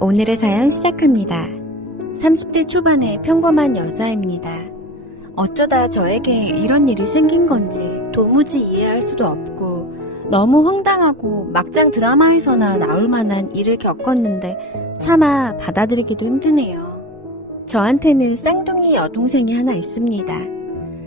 오늘의 사연 시작합니다. 30대 초반의 평범한 여자입니다. 어쩌다 저에게 이런 일이 생긴 건지 도무지 이해할 수도 없고 너무 황당하고 막장 드라마에서나 나올 만한 일을 겪었는데 차마 받아들이기도 힘드네요. 저한테는 쌍둥이 여동생이 하나 있습니다.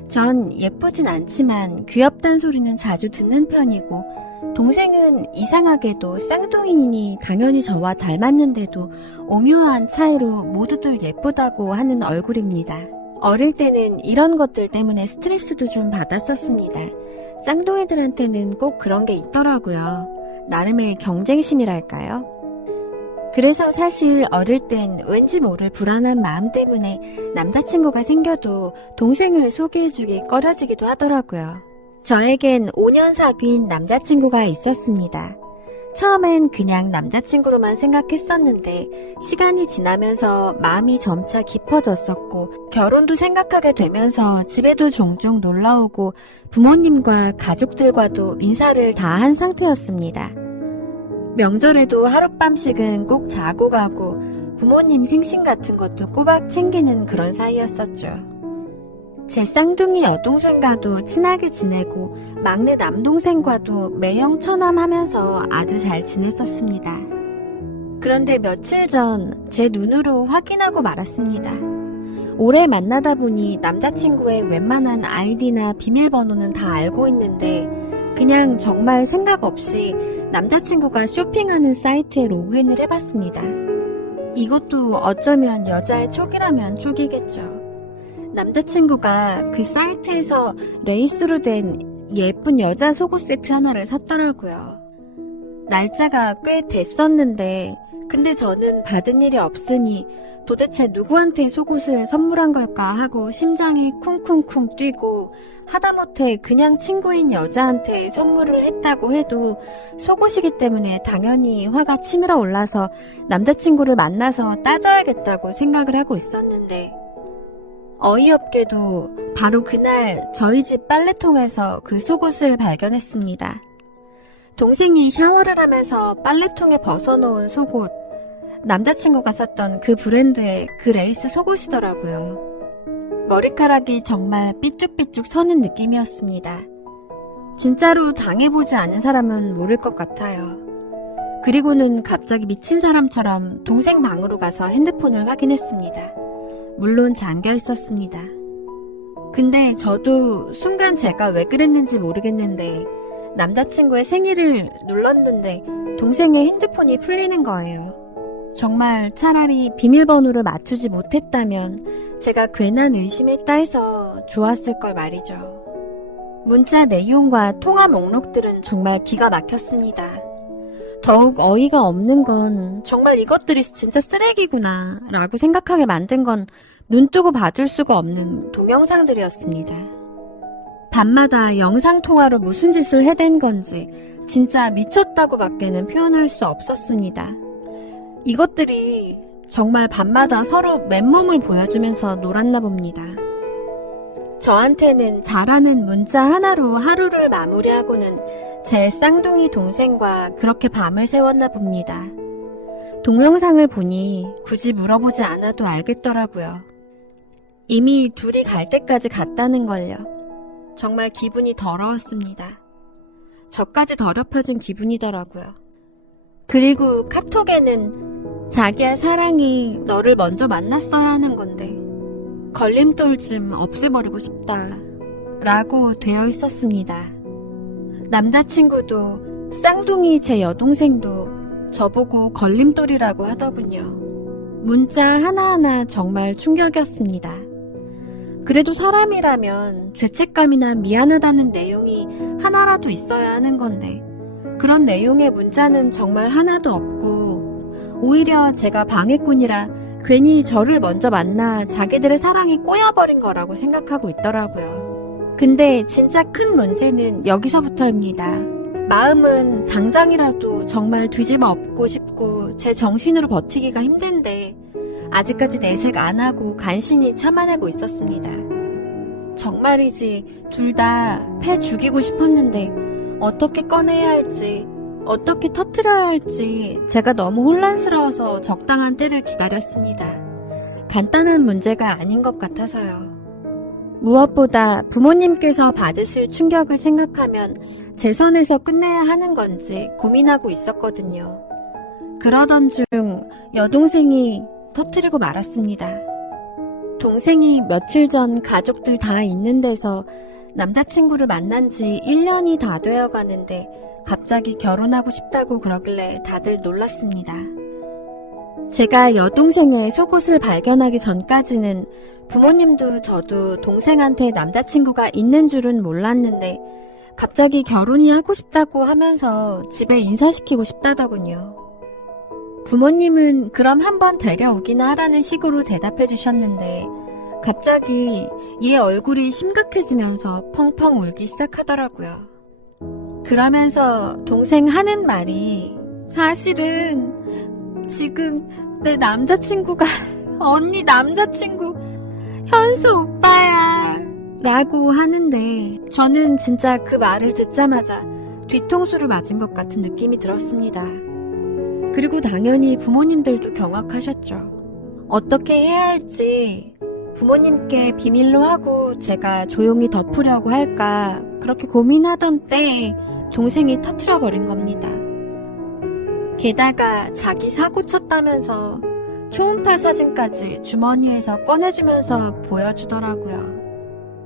전 예쁘진 않지만 귀엽단 소리는 자주 듣는 편이고 동생은 이상하게도 쌍둥이니 당연히 저와 닮았는데도 오묘한 차이로 모두들 예쁘다고 하는 얼굴입니다. 어릴 때는 이런 것들 때문에 스트레스도 좀 받았었습니다. 쌍둥이들한테는 꼭 그런 게 있더라고요. 나름의 경쟁심이랄까요? 그래서 사실 어릴 땐 왠지 모를 불안한 마음 때문에 남자친구가 생겨도 동생을 소개해주기 꺼려지기도 하더라고요. 저에겐 5년 사귄 남자친구가 있었습니다. 처음엔 그냥 남자친구로만 생각했었는데 시간이 지나면서 마음이 점차 깊어졌었고 결혼도 생각하게 되면서 집에도 종종 놀러오고 부모님과 가족들과도 인사를 다 한 상태였습니다. 명절에도 하룻밤씩은 꼭 자고 가고 부모님 생신 같은 것도 꼬박 챙기는 그런 사이였었죠. 제 쌍둥이 여동생과도 친하게 지내고 막내 남동생과도 매형처남하면서 아주 잘 지냈었습니다. 그런데 며칠 전 제 눈으로 확인하고 말았습니다. 오래 만나다 보니 남자친구의 웬만한 아이디나 비밀번호는 다 알고 있는데 그냥 정말 생각 없이 남자친구가 쇼핑하는 사이트에 로그인을 해봤습니다. 이것도 어쩌면 여자의 촉이라면 촉이겠죠. 남자친구가 그 사이트에서 레이스로 된 예쁜 여자 속옷 세트 하나를 샀더라고요. 날짜가 꽤 됐었는데 근데 저는 받은 일이 없으니 도대체 누구한테 속옷을 선물한 걸까 하고 심장이 쿵쿵쿵 뛰고 하다못해 그냥 친구인 여자한테 선물을 했다고 해도 속옷이기 때문에 당연히 화가 치밀어 올라서 남자친구를 만나서 따져야겠다고 생각을 하고 있었는데 어이없게도 바로 그날 저희 집 빨래통에서 그 속옷을 발견했습니다. 동생이 샤워를 하면서 빨래통에 벗어놓은 속옷, 남자친구가 샀던 그 브랜드의 그 레이스 속옷이더라고요. 머리카락이 정말 삐쭉삐쭉 서는 느낌이었습니다. 진짜로 당해보지 않은 사람은 모를 것 같아요. 그리고는 갑자기 미친 사람처럼 동생 방으로 가서 핸드폰을 확인했습니다. 물론 잠겨 있었습니다. 근데 저도 순간 제가 왜 그랬는지 모르겠는데 남자친구의 생일을 눌렀는데 동생의 핸드폰이 풀리는 거예요. 정말 차라리 비밀번호를 맞추지 못했다면 제가 괜한 의심했다 해서 좋았을 걸 말이죠. 문자 내용과 통화 목록들은 정말 기가 막혔습니다. 더욱 어이가 없는 건 정말 이것들이 진짜 쓰레기구나 라고 생각하게 만든 건 눈뜨고 봐줄 수가 없는 동영상들이었습니다. 밤마다 영상통화로 무슨 짓을 해댄 건지 진짜 미쳤다고 밖에는 표현할 수 없었습니다. 이것들이 정말 밤마다 서로 맨몸을 보여주면서 놀았나 봅니다. 저한테는 잘하는 문자 하나로 하루를 마무리하고는 제 쌍둥이 동생과 그렇게 밤을 새웠나 봅니다. 동영상을 보니 굳이 물어보지 않아도 알겠더라고요. 이미 둘이 갈 때까지 갔다는 걸요. 정말 기분이 더러웠습니다. 저까지 더럽혀진 기분이더라고요. 그리고 카톡에는 자기야 사랑이 너를 먼저 만났어야 하는 건데 걸림돌 좀 없애버리고 싶다 라고 되어 있었습니다. 남자친구도 쌍둥이 제 여동생도 저보고 걸림돌이라고 하더군요. 문자 하나하나 정말 충격이었습니다. 그래도 사람이라면 죄책감이나 미안하다는 내용이 하나라도 있어야 하는 건데 그런 내용의 문자는 정말 하나도 없고 오히려 제가 방해꾼이라 괜히 저를 먼저 만나 자기들의 사랑이 꼬여버린 거라고 생각하고 있더라고요. 근데 진짜 큰 문제는 여기서부터입니다. 마음은 당장이라도 정말 뒤집어 엎고 싶고 제 정신으로 버티기가 힘든데 아직까지 내색 안 하고 간신히 참아내고 있었습니다. 정말이지 둘 다 패 죽이고 싶었는데 어떻게 꺼내야 할지 어떻게 터뜨려야 할지 제가 너무 혼란스러워서 적당한 때를 기다렸습니다. 간단한 문제가 아닌 것 같아서요. 무엇보다 부모님께서 받으실 충격을 생각하면 제 선에서 끝내야 하는 건지 고민하고 있었거든요. 그러던 중 여동생이 터뜨리고 말았습니다. 동생이 며칠 전 가족들 다 있는 데서 남자친구를 만난 지 1년이 다 되어 가는데 갑자기 결혼하고 싶다고 그러길래 다들 놀랐습니다. 제가 여동생의 속옷을 발견하기 전까지는 부모님도 저도 동생한테 남자친구가 있는 줄은 몰랐는데 갑자기 결혼이 하고 싶다고 하면서 집에 인사시키고 싶다더군요. 부모님은 그럼 한번 데려오기나 하라는 식으로 대답해 주셨는데 갑자기 얘 얼굴이 심각해지면서 펑펑 울기 시작하더라고요. 그러면서 동생 하는 말이 사실은 지금 내 남자친구가 언니 남자친구 현수 오빠야 라고 하는데 저는 진짜 그 말을 듣자마자 뒤통수를 맞은 것 같은 느낌이 들었습니다. 그리고 당연히 부모님들도 경악하셨죠. 어떻게 해야 할지 부모님께 비밀로 하고 제가 조용히 덮으려고 할까 그렇게 고민하던 때에 동생이 터뜨려버린 겁니다. 게다가 자기 사고 쳤다면서 초음파 사진까지 주머니에서 꺼내주면서 보여주더라고요.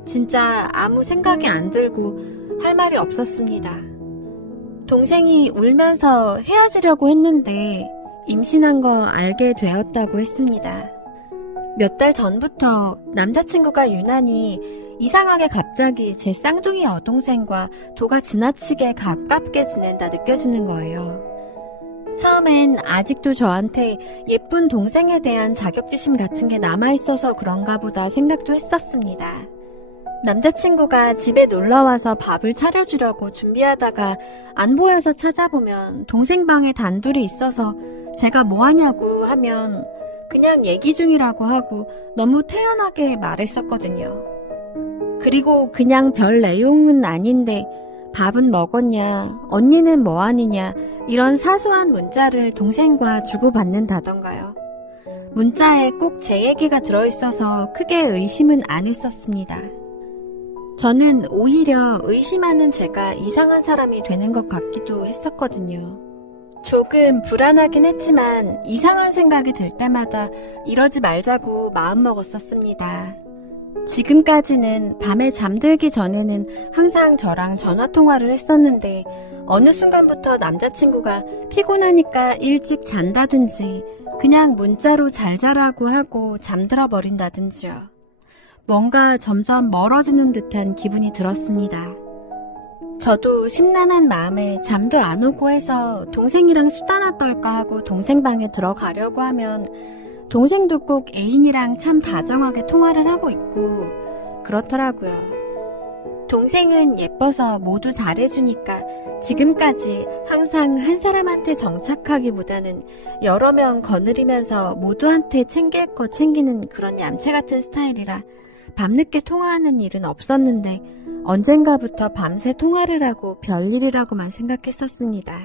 진짜 아무 생각이 안 들고 할 말이 없었습니다. 동생이 울면서 헤어지려고 했는데 임신한 거 알게 되었다고 했습니다. 몇 달 전부터 남자친구가 유난히 이상하게 갑자기 제 쌍둥이 여동생과 도가 지나치게 가깝게 지낸다 느껴지는 거예요. 처음엔 아직도 저한테 예쁜 동생에 대한 자격지심 같은 게 남아있어서 그런가 보다 생각도 했었습니다. 남자친구가 집에 놀러와서 밥을 차려주려고 준비하다가 안 보여서 찾아보면 동생 방에 단둘이 있어서 제가 뭐 하냐고 하면 그냥 얘기 중이라고 하고 너무 태연하게 말했었거든요. 그리고 그냥 별 내용은 아닌데 밥은 먹었냐, 언니는 뭐 하느냐 이런 사소한 문자를 동생과 주고받는다던가요. 문자에 꼭 제 얘기가 들어있어서 크게 의심은 안 했었습니다. 저는 오히려 의심하는 제가 이상한 사람이 되는 것 같기도 했었거든요. 조금 불안하긴 했지만 이상한 생각이 들 때마다 이러지 말자고 마음먹었었습니다. 지금까지는 밤에 잠들기 전에는 항상 저랑 전화통화를 했었는데 어느 순간부터 남자친구가 피곤하니까 일찍 잔다든지 그냥 문자로 잘 자라고 하고 잠들어 버린다든지요. 뭔가 점점 멀어지는 듯한 기분이 들었습니다. 저도 심란한 마음에 잠도 안 오고 해서 동생이랑 수다나 떨까 하고 동생 방에 들어가려고 하면 동생도 꼭 애인이랑 참 다정하게 통화를 하고 있고 그렇더라고요. 동생은 예뻐서 모두 잘해주니까 지금까지 항상 한 사람한테 정착하기보다는 여러 명 거느리면서 모두한테 챙길 거 챙기는 그런 얌체 같은 스타일이라 밤늦게 통화하는 일은 없었는데 언젠가부터 밤새 통화를 하고 별일이라고만 생각했었습니다.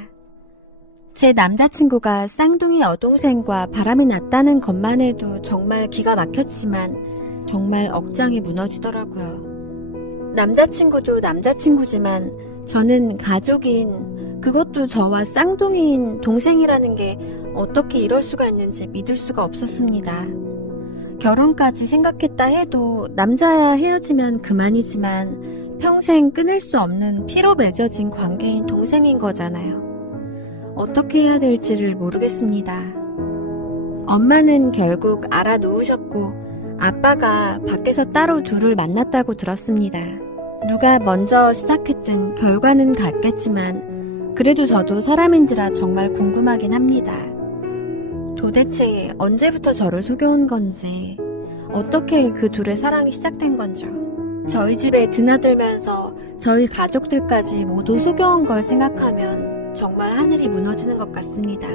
제 남자친구가 쌍둥이 여동생과 바람이 났다는 것만 해도 정말 기가 막혔지만 정말 억장이 무너지더라고요. 남자친구도 남자친구지만 저는 가족인 그것도 저와 쌍둥이인 동생이라는 게 어떻게 이럴 수가 있는지 믿을 수가 없었습니다. 결혼까지 생각했다 해도 남자야 헤어지면 그만이지만 평생 끊을 수 없는 피로 맺어진 관계인 동생인 거잖아요. 어떻게 해야 될지를 모르겠습니다. 엄마는 결국 알아놓으셨고 아빠가 밖에서 따로 둘을 만났다고 들었습니다. 누가 먼저 시작했든 결과는 같겠지만 그래도 저도 사람인지라 정말 궁금하긴 합니다. 도대체 언제부터 저를 속여온 건지 어떻게 그 둘의 사랑이 시작된 건지요. 저희 집에 드나들면서 저희 가족들까지 모두 속여온 걸 생각하면 정말 하늘이 무너지는 것 같습니다.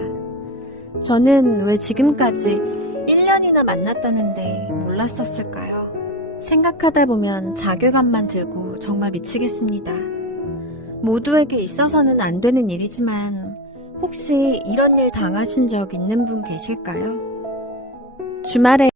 저는 왜 지금까지 1년이나 만났다는데 몰랐었을까요? 생각하다 보면 자괴감만 들고 정말 미치겠습니다. 모두에게 있어서는 안 되는 일이지만 혹시 이런 일 당하신 적 있는 분 계실까요? 주말에